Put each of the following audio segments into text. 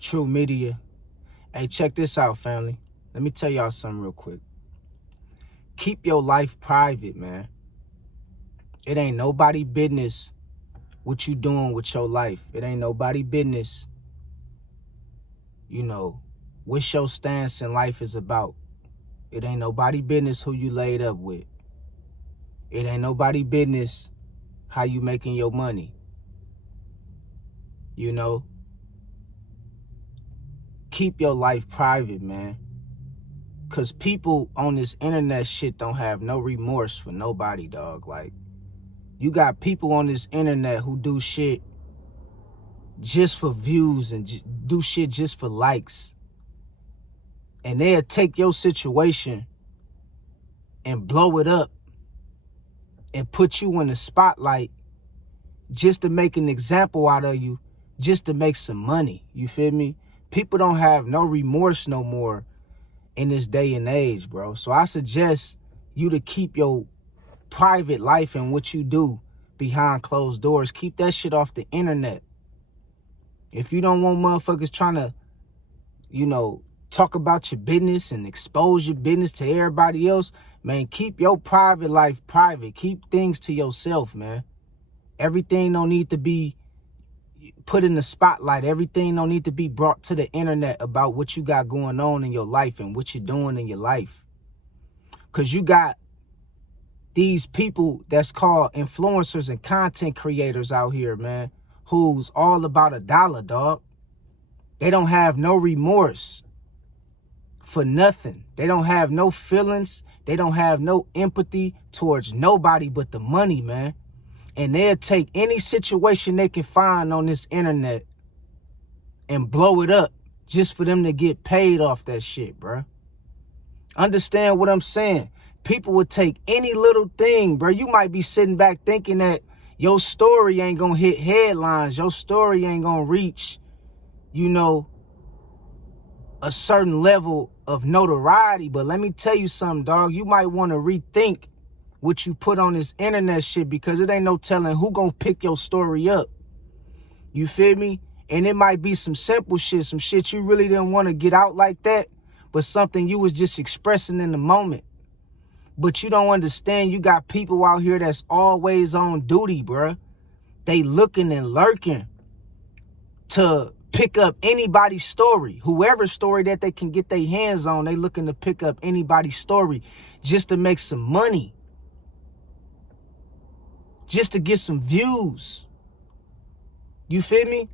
True Media. Hey, check this out, family. Let me tell y'all something real quick. Keep your life private, man. It ain't nobody business what you doing with your life. It ain't nobody business, what your stance in life is about. It ain't nobody business who you laid up with. It ain't nobody business how you making your money. Keep your life private, man. Cause people on this internet shit don't have no remorse for nobody, dog. Like, you got people on this internet who do shit just for views and do shit just for likes. And they'll take your situation and blow it up and put you in the spotlight just to make an example out of you, just to make some money. You feel me? People don't have no remorse no more in this day and age, bro. So I suggest you to keep your private life and what you do behind closed doors. Keep that shit off the internet. If you don't want motherfuckers trying to, talk about your business and expose your business to everybody else, man, keep your private life private. Keep things to yourself, man. Everything don't need to be put in the spotlight. Everything don't need to be brought to the internet about what you got going on in your life and what you're doing in your life. Because you got these people that's called influencers and content creators out here, man, who's all about a dollar, dog. They don't have no remorse for nothing. They don't have no feelings. They don't have no empathy towards nobody but the money, man. And they'll take any situation they can find on this internet and blow it up just for them to get paid off that shit, bro. Understand what I'm saying? People would take any little thing, bro. You might be sitting back thinking that your story ain't gonna hit headlines. Your story ain't gonna reach, a certain level of notoriety. But let me tell you something, dog. You might want to rethink what you put on this internet shit, because it ain't no telling who gonna pick your story up. You feel me? And it might be some simple shit, some shit you really didn't want to get out like that, but something you was just expressing in the moment. But you don't understand, you got people out here that's always on duty, bruh. They looking and lurking to pick up anybody's story. Whoever's story that they can get their hands on, they looking to pick up anybody's story just to make some money. Just to get some views. You feel me?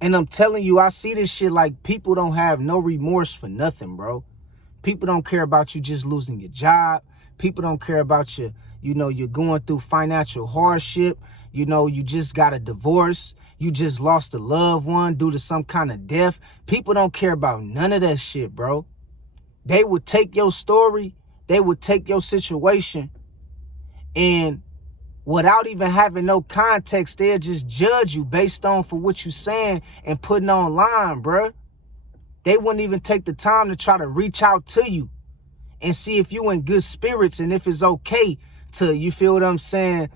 And I'm telling you, I see this shit like people don't have no remorse for nothing, bro. People don't care about you just losing your job. People don't care about you, you're going through financial hardship. You just got a divorce. You just lost a loved one due to some kind of death. People don't care about none of that shit, bro. They would take your story, they would take your situation, and without even having no context, they'll just judge you based on for what you saying and putting online, bruh. They wouldn't even take the time to try to reach out to you and see if you in good spirits and if it's okay to, you feel what I'm saying,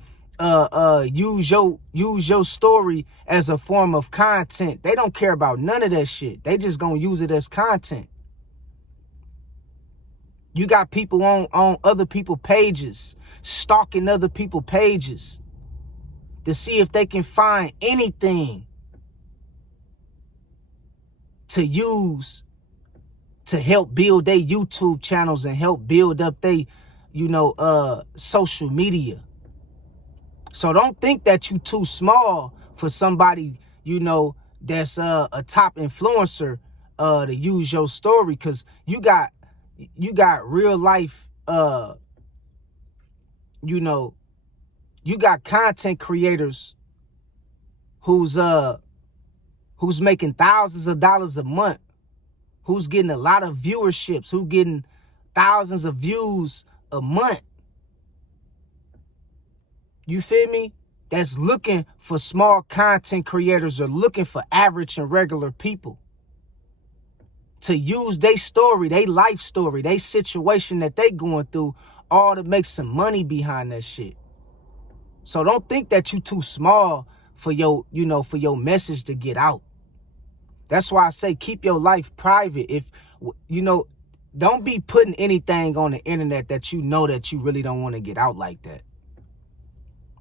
use your story as a form of content. They don't care about none of that shit. They just gonna use it as content. You got people on other people's pages, stalking other people's pages to see if they can find anything to use to help build their YouTube channels and help build up their, social media. So don't think that you too small for somebody, that's a top influencer to use your story, because you got real life, you got content creators who's making thousands of dollars a month, who's getting a lot of viewerships, who getting thousands of views a month. You feel me? That's looking for small content creators or looking for average and regular people to use their story, their life story, their situation that they going through, all to make some money behind that shit. So don't think that you too small for your, for your message to get out. That's why I say keep your life private. If, you know, don't be putting anything on the internet that you know that you really don't want to get out like that.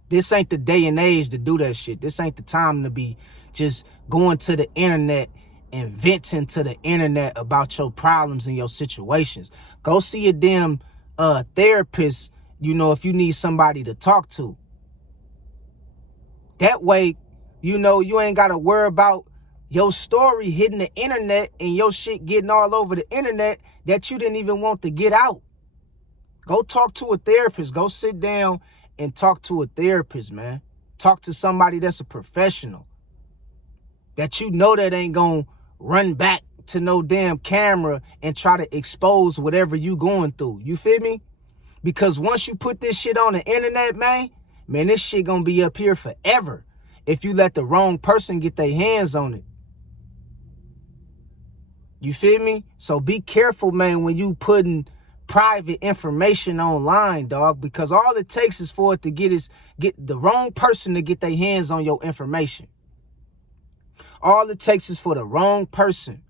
This ain't the day and age to do that shit. This ain't the time to be just going to the internet and venting to the internet about your problems and your situations. Go see a damn therapist, you know, if you need somebody to talk to. That way, you know, you ain't got to worry about your story hitting the internet and your shit getting all over the internet that you didn't even want to get out. Go talk to a therapist. Go sit down and talk to a therapist, man. Talk to somebody that's a professional, that you know that ain't gonna run back to no damn camera and try to expose whatever you going through. You feel me? Because once you put this shit on the internet, man, this shit gonna be up here forever if you let the wrong person get their hands on it. You feel me? So be careful, man, when you putting private information online, dog, because all it takes is for it to get the wrong person to get their hands on your information. All it takes is for the wrong person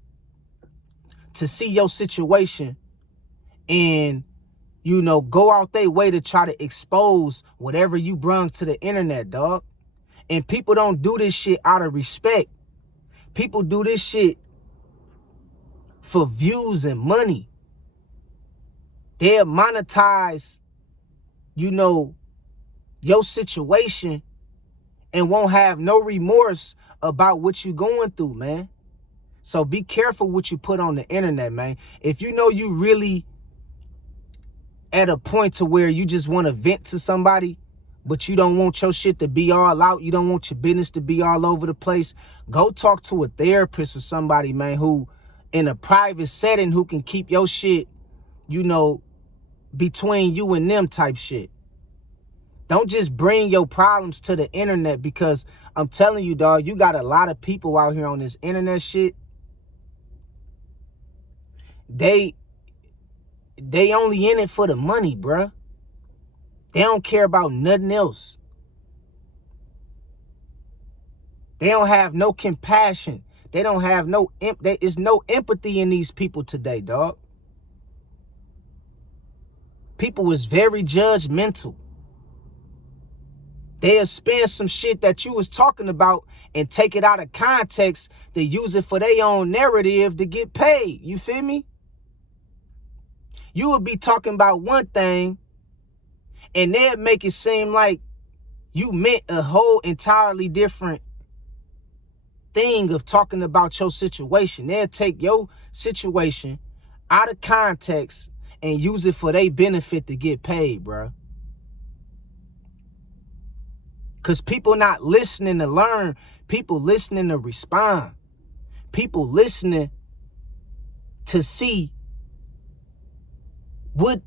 to see your situation and, you know, go out their way to try to expose whatever you brung to the internet, dog. And people don't do this shit out of respect. People do this shit for views and money. They'll monetize, you know, your situation and won't have no remorse about what you're going through, man. So be careful what you put on the internet, man. If you know you really at a point to where you just want to vent to somebody, but you don't want your shit to be all out, you don't want your business to be all over the place, go talk to a therapist or somebody, man, who in a private setting who can keep your shit, you know, between you and them type shit. Don't just bring your problems to the internet, because I'm telling you, dog, you got a lot of people out here on this internet shit. They only in it for the money, bruh. They don't care about nothing else. They don't have no compassion. They don't have no, there is no empathy in these people today, dog. People is very judgmental. They'll spin some shit that you was talking about and take it out of context to use it for their own narrative to get paid. You feel me? You would be talking about one thing and they'll make it seem like you meant a whole entirely different thing of talking about your situation. They'll take your situation out of context and use it for their benefit to get paid, bro. Because people not listening to learn. People listening to respond. People listening to see what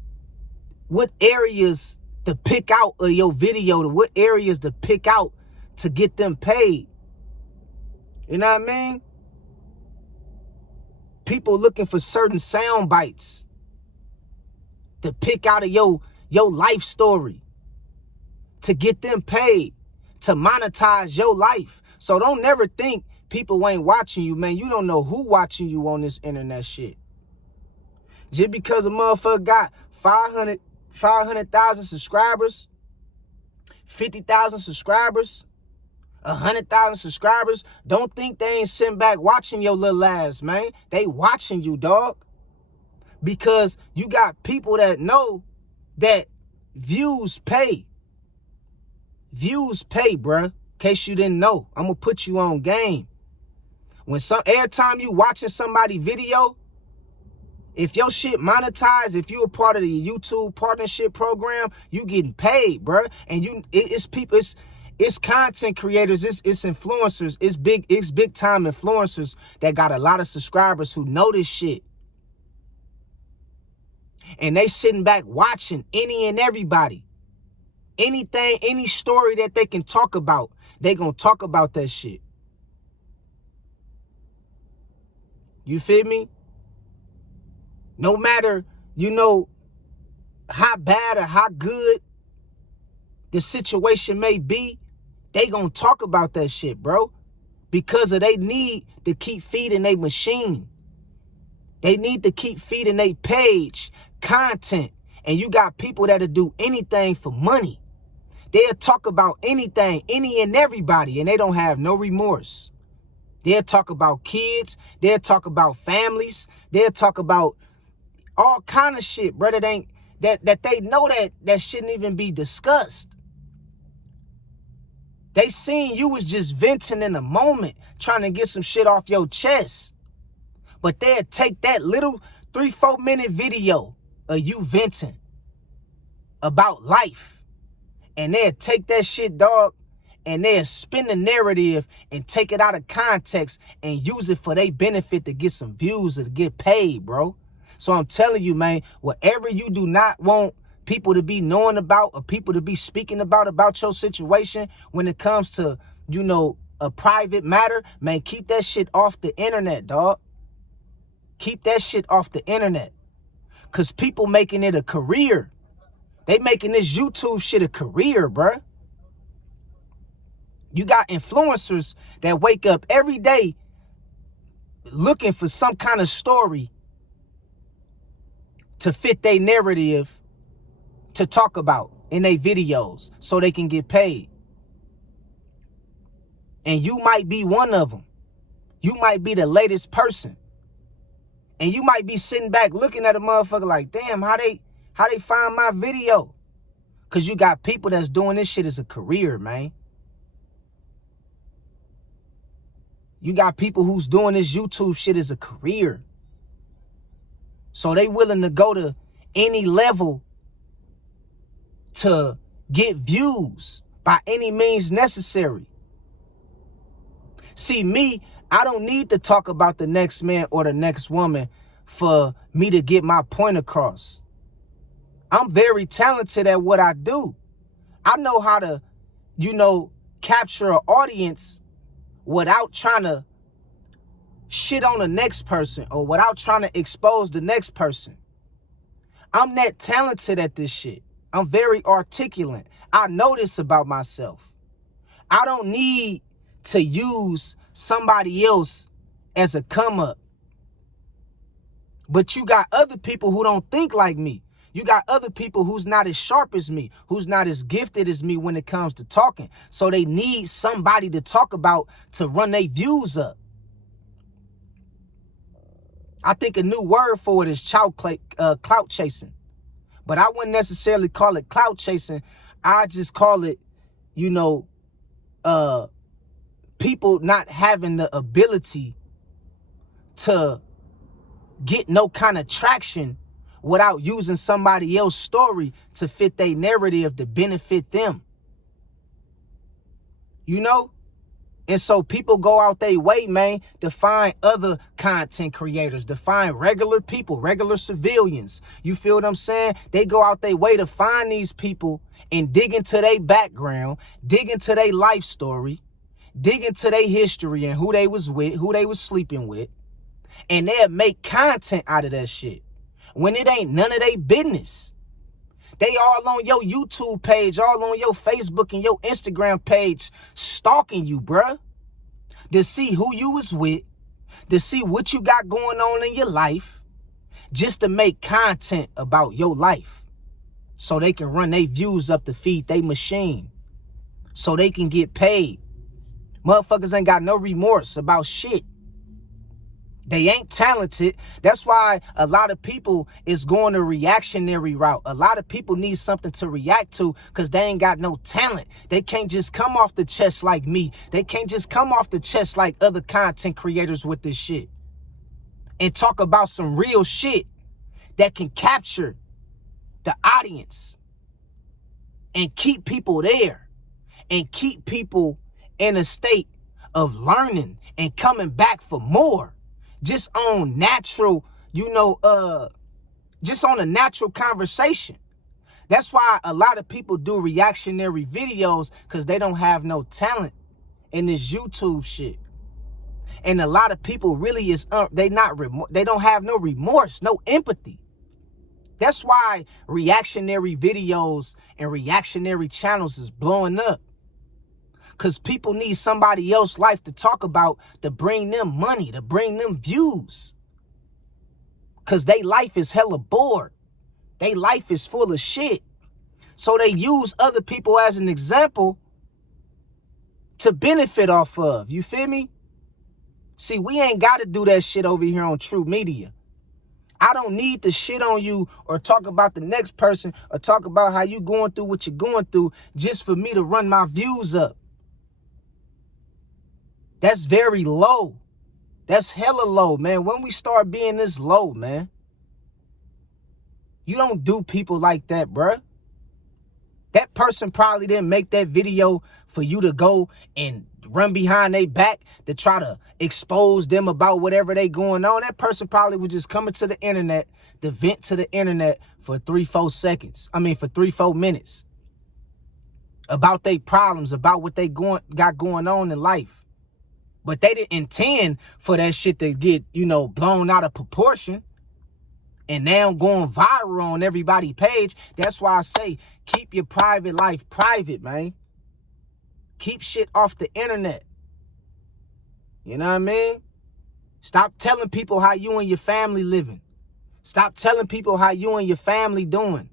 areas to pick out of your video, to what areas to pick out to get them paid. You know what I mean? People looking for certain sound bites to pick out of your life story to get them paid, to monetize your life. So don't never think people ain't watching you, man. You don't know who watching you on this internet shit. Just because a motherfucker got 500,000 subscribers, 50,000 subscribers, 100,000 subscribers, don't think they ain't sitting back watching your little ass, man. They watching you, dog. Because you got people that know that views pay. Views pay, bruh. In case you didn't know, I'm gonna put you on game. Every time you watching somebody video, if your shit monetized, if you a part of the YouTube partnership program, you getting paid, bruh. And it's people, it's content creators, it's influencers, it's big time influencers that got a lot of subscribers who know this shit. And they sitting back watching any and everybody. Anything, any story that they can talk about, they gonna talk about that shit. You feel me? No matter, you know, how bad or how good the situation may be, they gonna talk about that shit, bro. because of they need to keep feeding their machine. They need to keep feeding their page content. And you got people that'll do anything for money. They'll talk about anything, any and everybody, and they don't have no remorse. They'll talk about kids. They'll talk about families. They'll talk about all kind of shit, brother. That they know that shouldn't even be discussed. They seen you was just venting in a moment, trying to get some shit off your chest. But they'll take that little 3-4 minute video of you venting about life, and they'll take that shit, dog, and they'll spin the narrative and take it out of context and use it for their benefit to get some views or to get paid, bro. So I'm telling you, man, whatever you do not want people to be knowing about or people to be speaking about your situation when it comes to, you know, a private matter, man, keep that shit off the internet, dog. Keep that shit off the internet. Because people making it a career. They making this YouTube shit a career, bruh. You got influencers that wake up every day looking for some kind of story to fit their narrative to talk about in their videos so they can get paid. And you might be one of them. You might be the latest person. And you might be sitting back looking at a motherfucker like, damn, how they find my video? Because you got people that's doing this shit as a career, man. You got people who's doing this YouTube shit as a career. So they willing to go to any level to get views by any means necessary. See, me, I don't need to talk about the next man or the next woman for me to get my point across. I'm very talented at what I do. I know how to, you know, capture an audience without trying to shit on the next person or without trying to expose the next person. I'm that talented at this shit. I'm very articulate. I know this about myself. I don't need to use somebody else as a come up. But you got other people who don't think like me. You got other people who's not as sharp as me, who's not as gifted as me when it comes to talking. So they need somebody to talk about to run their views up. I think a new word for it is clout chasing. But I wouldn't necessarily call it clout chasing. I just call it, you know, people not having the ability to get no kind of traction without using somebody else's story to fit their narrative to benefit them. You know? And so people go out their way, man, to find other content creators, to find regular people, regular civilians. You feel what I'm saying? They go out their way to find these people and dig into their background, dig into their life story, dig into their history and who they was with, who they was sleeping with. And they'll make content out of that shit when it ain't none of their business. They all on your YouTube page, all on your Facebook and your Instagram page, stalking you, bruh. To see who you was with, to see what you got going on in your life, just to make content about your life. So they can run their views up to feed their machine. So they can get paid. Motherfuckers ain't got no remorse about shit. They ain't talented. That's why a lot of people is going a reactionary route. A lot of people need something to react to because they ain't got no talent. They can't just come off the chest like me. They can't just come off the chest like other content creators with this shit and talk about some real shit that can capture the audience and keep people there and keep people in a state of learning and coming back for more. Just on natural, you know, just on a natural conversation. That's why a lot of people do reactionary videos because they don't have no talent in this YouTube shit. And a lot of people really is, they don't have no remorse, no empathy. That's why reactionary videos and reactionary channels is blowing up. Because people need somebody else's life to talk about, to bring them money, to bring them views. Because they life is hella bored. They life is full of shit. So they use other people as an example to benefit off of. You feel me? See, we ain't got to do that shit over here on True Media. I don't need to shit on you or talk about the next person or talk about how you going through what you're going through just for me to run my views up. That's very low. That's hella low, man. When we start being this low, man, you don't do people like that, bruh. That person probably didn't make that video for you to go and run behind their back to try to expose them about whatever they going on. That person probably was just coming to the internet to vent to the internet for 3-4 seconds. I mean, for 3-4 minutes. About their problems, about what they got going on in life. But they didn't intend for that shit to get, blown out of proportion. And now going viral on everybody's page. That's why I say, keep your private life private, man. Keep shit off the internet. You know what I mean? Stop telling people how you and your family living. Stop telling people how you and your family doing.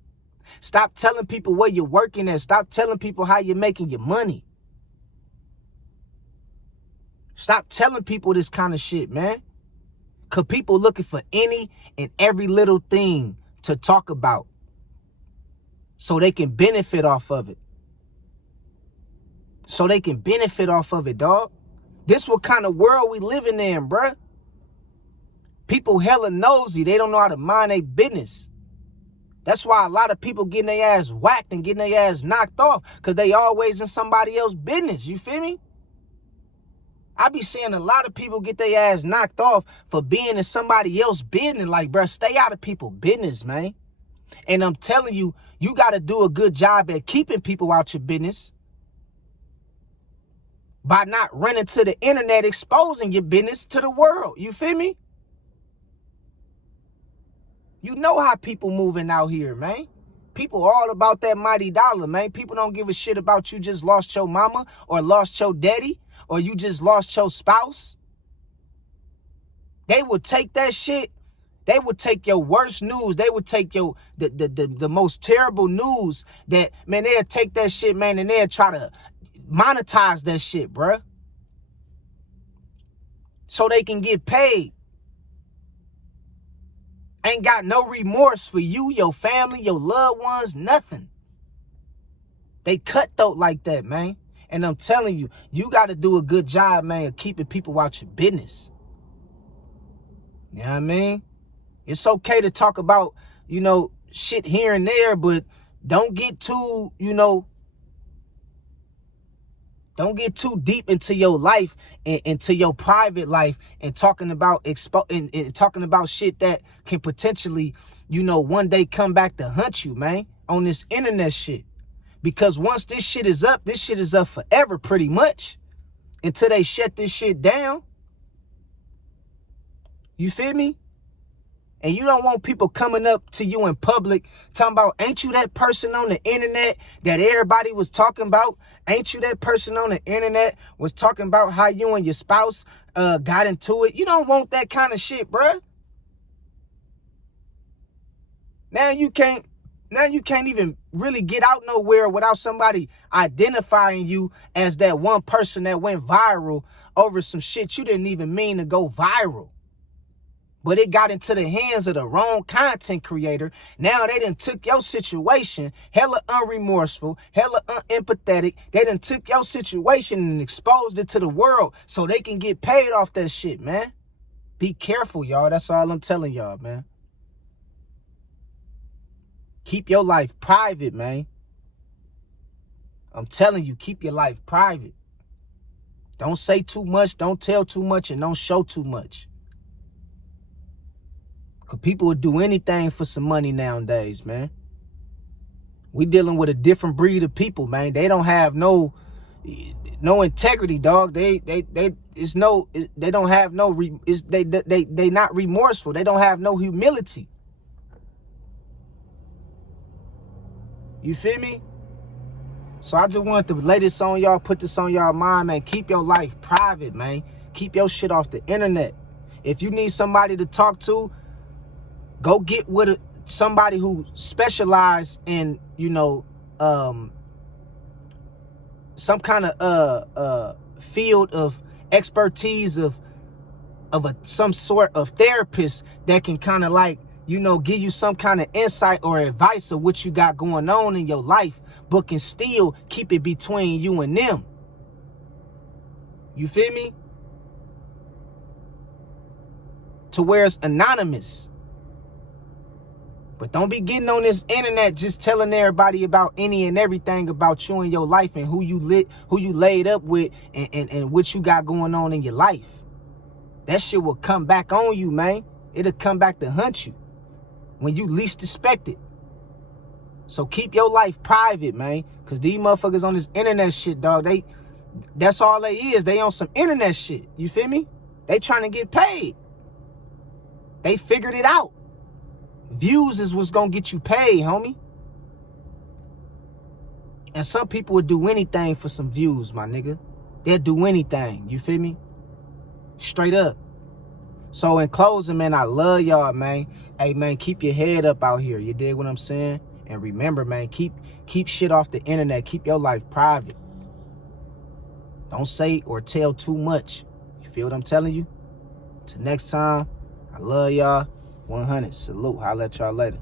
Stop telling people where you're working at. Stop telling people how you're making your money. Stop telling people this kind of shit, man. Because people looking for any and every little thing to talk about so they can benefit off of it. So they can benefit off of it, dog. This what kind of world we living in, bruh. People hella nosy. They don't know how to mind their business. That's why a lot of people getting their ass whacked and getting their ass knocked off because they always in somebody else's business. You feel me? I be seeing a lot of people get their ass knocked off for being in somebody else's business. Like, bruh, stay out of people's business, man. And I'm telling you, you got to do a good job at keeping people out your business by not running to the internet, exposing your business to the world. You feel me? You know how people moving out here, man. People all about that mighty dollar, man. People don't give a shit about you just lost your mama or lost your daddy or you just lost your spouse. They would take that shit. They would take your worst news. They would take your the most terrible news that, man, they'll take that shit, man, and they'll try to monetize that shit, bruh. So they can get paid. Ain't got no remorse for you, your family, your loved ones, nothing. They cutthroat like that, man. And I'm telling you, you got to do a good job, man, of keeping people out your business. You know what I mean? It's okay to talk about, shit here and there, but don't get too, don't get too deep into your life and into your private life and talking about and talking about shit that can potentially, one day come back to hunt you, man, on this internet shit. Because once this shit is up forever pretty much until they shut this shit down. You feel me? And you don't want people coming up to you in public talking about, ain't you that person on the internet that everybody was talking about? Ain't you that person on the internet was talking about how you and your spouse got into it? You don't want that kind of shit, bruh. Now you can't even really get out nowhere without somebody identifying you as that one person that went viral over some shit you didn't even mean to go viral. But it got into the hands of the wrong content creator. Now they done took your situation, hella unremorseful, hella unempathetic. They done took your situation and exposed it to the world so they can get paid off that shit, man. Be careful, y'all. That's all I'm telling y'all, man. Keep your life private, man. I'm telling you, keep your life private. Don't say too much, don't tell too much, and don't show too much. Because people would do anything for some money nowadays, man. We dealing with a different breed of people, man. They don't have no integrity, dog. They don't have they not remorseful. They don't have no humility. You feel me? So I just wanted to lay this on y'all, put this on y'all mind, man. Keep your life private, man. Keep your shit off the internet. If you need somebody to talk to, go get with somebody who specializes in, you know, some kind of field of expertise of some sort of therapist that can kind of like, you know, give you some kind of insight or advice of what you got going on in your life, but can still keep it between you and them. You feel me? To where it's anonymous. But don't be getting on this internet just telling everybody about any and everything about you and your life and who you laid up with and what you got going on in your life. That shit will come back on you, man. It'll come back to hunt you when you least expect it. So keep your life private, man. Cause these motherfuckers on this internet shit, dog, that's all they is. They on some internet shit. You feel me? They trying to get paid. They figured it out. Views is what's gonna get you paid, homie. And some people would do anything for some views, my nigga. They'll do anything. You feel me? Straight up. So in closing, man, I love y'all, man. Hey, man, keep your head up out here. You dig what I'm saying? And remember, man, keep shit off the internet. Keep your life private. Don't say or tell too much. You feel what I'm telling you? Till next time, I love y'all. 100. Salute. I'll let y'all later.